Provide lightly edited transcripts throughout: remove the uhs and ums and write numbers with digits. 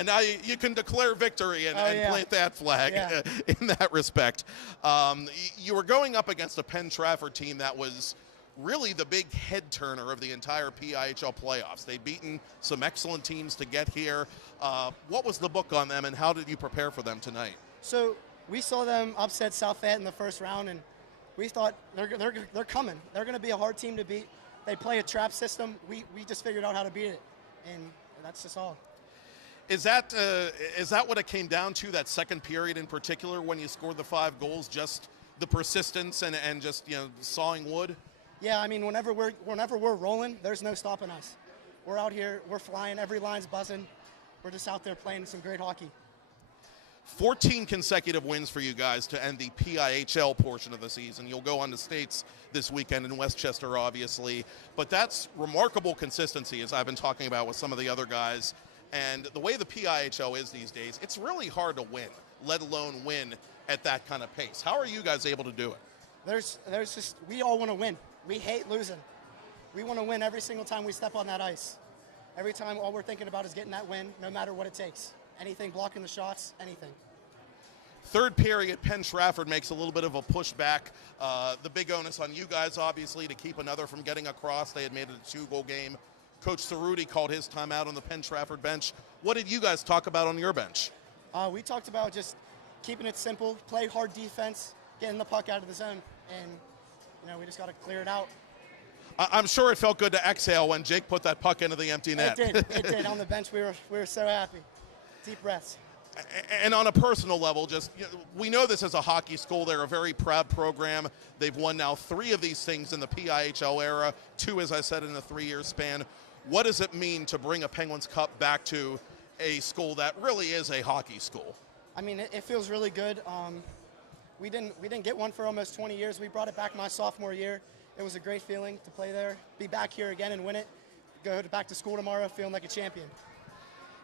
And now you can declare victory and plant that flag in that respect. You were going up against a Penn Trafford team that was really the big head turner of the entire PIHL playoffs. They'd beaten some excellent teams to get here. What was the book on them, and how did you prepare for them tonight? So we saw them upset South Fayette in the first round, and we thought they're coming. They're going to be a hard team to beat. They play a trap system. We just figured out how to beat it, and that's just all. Is that what it came down to, that second period in particular, when you scored the 5 goals, just the persistence and just, you know, sawing wood? Yeah, I mean, whenever we're rolling, there's no stopping us. We're out here, we're flying, every line's buzzing. We're just out there playing some great hockey. 14 consecutive wins for you guys to end the PIHL portion of the season. You'll go on to states this weekend in Westchester, obviously. But that's remarkable consistency, as I've been talking about with some of the other guys. And the way the PIHL is these days, it's really hard to win, let alone win at that kind of pace. How are you guys able to do it? There's just, we all want to win. We hate losing. We want to win every single time we step on that ice. Every time, all we're thinking about is getting that win, no matter what it takes. Anything, blocking the shots, anything. Third period, Penn Trafford makes a little bit of a pushback. The big onus on you guys, obviously, to keep another from getting across. They had made it a 2-goal game. Coach Cerruti called his timeout on the Penn Trafford bench. What did you guys talk about on your bench? We talked about just keeping it simple, play hard defense, getting the puck out of the zone, and you know, we just got to clear it out. I'm sure it felt good to exhale when Jake put that puck into the empty net. It did. On the bench, we were so happy. Deep breaths. And on a personal level, just, you know, we know this is a hockey school. They're a very proud program. They've won now 3 of these things in the PIHL era, 2, as I said, in a 3-year span. What does it mean to bring a Penguins Cup back to a school that really is a hockey school? I mean, it feels really good. We didn't get one for almost 20 years. We brought it back my sophomore year. It was a great feeling to play there, be back here again and win it, go back to school tomorrow feeling like a champion.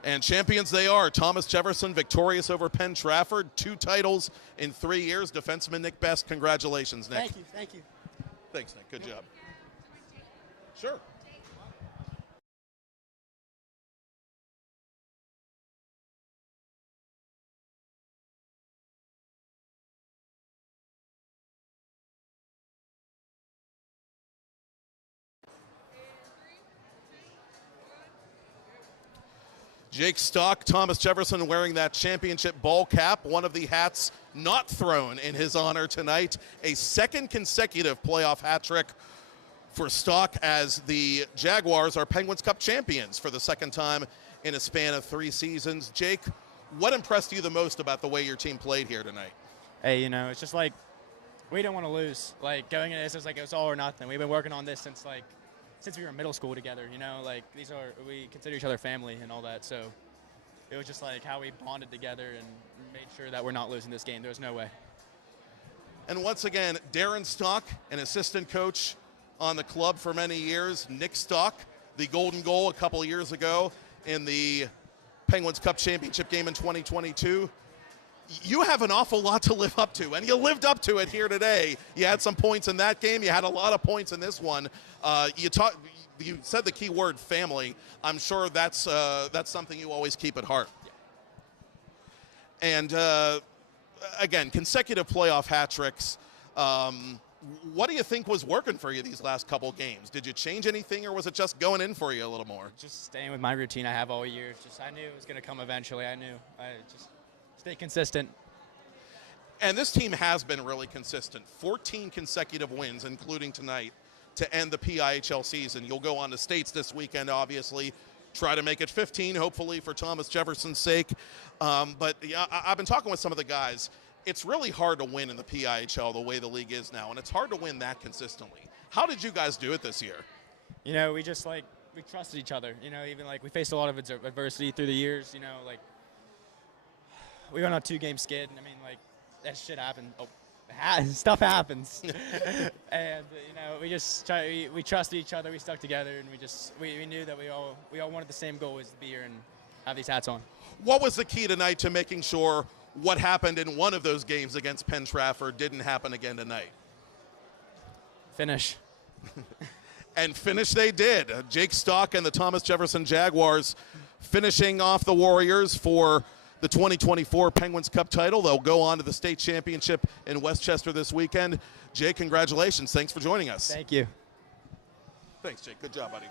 And champions they are. Thomas Jefferson victorious over Penn Trafford, 2 titles in 3 years. Defenseman Nick Best, congratulations, Nick. Thank you. Thanks, Nick. Good job. Sure. Jake Stock, Thomas Jefferson wearing that championship ball cap, one of the hats not thrown in his honor tonight. A second consecutive playoff hat trick for Stock as the Jaguars are Penguins Cup champions for the second time in a span of 3 seasons. Jake, what impressed you the most about the way your team played here tonight? Hey, you know, it's just like we don't want to lose. Like going into this, it's like it was all or nothing. We've been working on this since we were in middle school together, you know, like we consider each other family and all that. So it was just like how we bonded together and made sure that we're not losing this game. There was no way. And once again, Darren Stock, an assistant coach on the club for many years. Nick Stock, the golden goal a couple of years ago in the Penguins Cup championship game in 2022. You have an awful lot to live up to, and you lived up to it here today. You had some points in that game. You had a lot of points in this one. You said the key word, family. I'm sure that's something you always keep at heart. And again, consecutive playoff hat tricks. What do you think was working for you these last couple games? Did you change anything, or was it just going in for you a little more? Just staying with my routine I have all year. Just I knew it was going to come eventually. I just stay consistent. And this team has been really consistent. 14 consecutive wins, including tonight, to end the PIHL season. You'll go on to states this weekend, obviously. Try to make it 15, hopefully, for Thomas Jefferson's sake. But yeah, I've been talking with some of the guys. It's really hard to win in the PIHL the way the league is now, and it's hard to win that consistently. How did you guys do it this year? You know, we just we trusted each other. You know, even we faced a lot of adversity through the years. You know, we went on a 2-game skid. I mean, that shit happened. Oh, stuff happens. And you know, we trusted each other. We stuck together, and we knew that we all wanted the same goal, was to be here and have these hats on. What was the key tonight to making sure what happened in one of those games against Penn Trafford didn't happen again tonight? Finish. And finish they did. Jake Stock and the Thomas Jefferson Jaguars finishing off the Warriors for the 2024 Penguins Cup title. They'll go on to the state championship in Westchester this weekend. Jay, congratulations. Thanks for joining us. Thank you. Thanks, Jay. Good job, buddy.